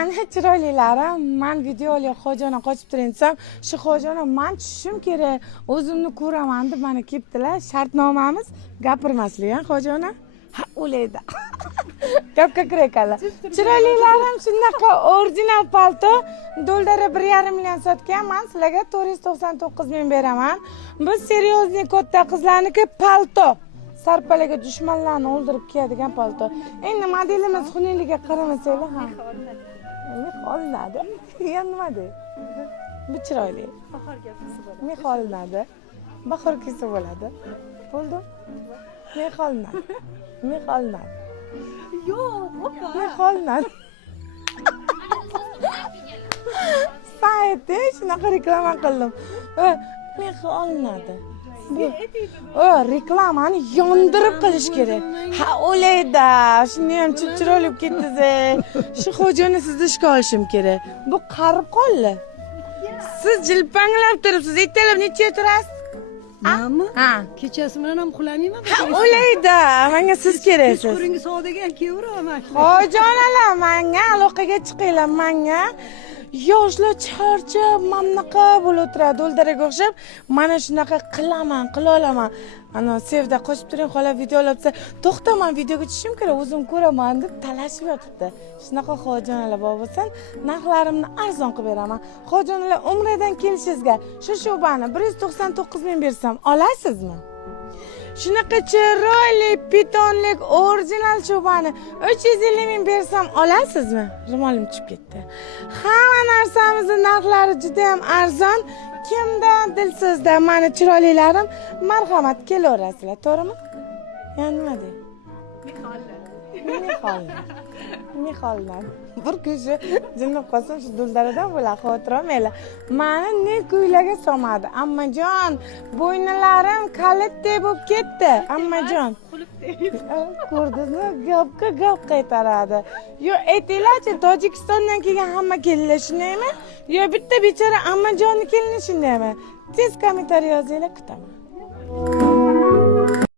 Mana chiroylilarim, men videoga xojona qochib turing desam, shu xojona men tushishim kerak, o'zimni ko'raman deb mana kelibdilar. Shartnomamiz gapirmaslik, xojona. Ha, o'laydi. Gapga kiraykanlar. Chiroylilarim shunaqa original palto, dollari 1,5 million sotgan, men sizlarga 499 ming beraman. Bu seriozniy katta qizlarniki palto. Sarpalaga dushmanlarni o'ldirib kiyadigan palto. Endi modelimiz xuniligiga qaramasanglar ham. Mix olinadi. Ya nima deydi? Bu chiroyli. Bahorga qilsa bo'ladi. Mix olinadi. Bahor kiysa bo'ladi. Bo'ldi? Mix olinadi. Mix olinadi. Yo'q, opa. Mix olinadi. Saytda shunaqa reklama qildim. Mix olinadi. O, reklamani yondirib qilish kerak. Ha, o'layda. Shuni ham chiroyli ketdingiz. Shu xojoni sizni ishga olishim kerak. Bu qarib qoldi. Siz jilpanglab turibsiz. Ertalab necha turasiz? Menmi? Ha. Kechasi bilan ham uxlamayman. Ha, o'layda. Menga siz keraksiz. Kechqurungi savdoga ham kelyaveraman. Xojonalar, menga aloqaga chiqinglar, menga. Yoshlar charchab, mamnaqa bo'lib o'tiradi, do'ldaraga o'xshab, mana shunaqa qilaman, qila olaman. Ana Sevda qo'shib turing, xola video olibsa, to'xta, men videoga tushishim kerak, o'zim ko'raman deb talashib yotibdi. Shunaqa xojonalar bor bo'lsa, narxlarimni arzon qilib beraman. Xojonalar Umradan kelishingizga shu shubani 199 ming bersam, olasizmi? Shunaqa chiroyli pitonlik original shubani 350 ming bersam olasizmi? Ro'molim tushib ketdi. Hamma narsamizning narxlari juda ham arzon. Kimdan dilsizda meni chiroylilarim marhamat kelaverasizlar, to'g'rimi? Yani nima deydi? Mixollar. Bir kishi jinnib qolsam shu duldaradan bo'lar, xavotir olmanglar. Meni ne kuylarga solmadi. Ammajon, bo'ynalarim kalitdek bo'lib ketdi. Ammajon. Ko'rdingizmi? Gapga gap qaytaradi. Yo, aytinglarchi, Tojikistondan kelgan hamma kelinlar shundaymi? Yo, bitta bechora ammajonni kelini shundaymi? Tez kommentariy yozinglar, kutaman.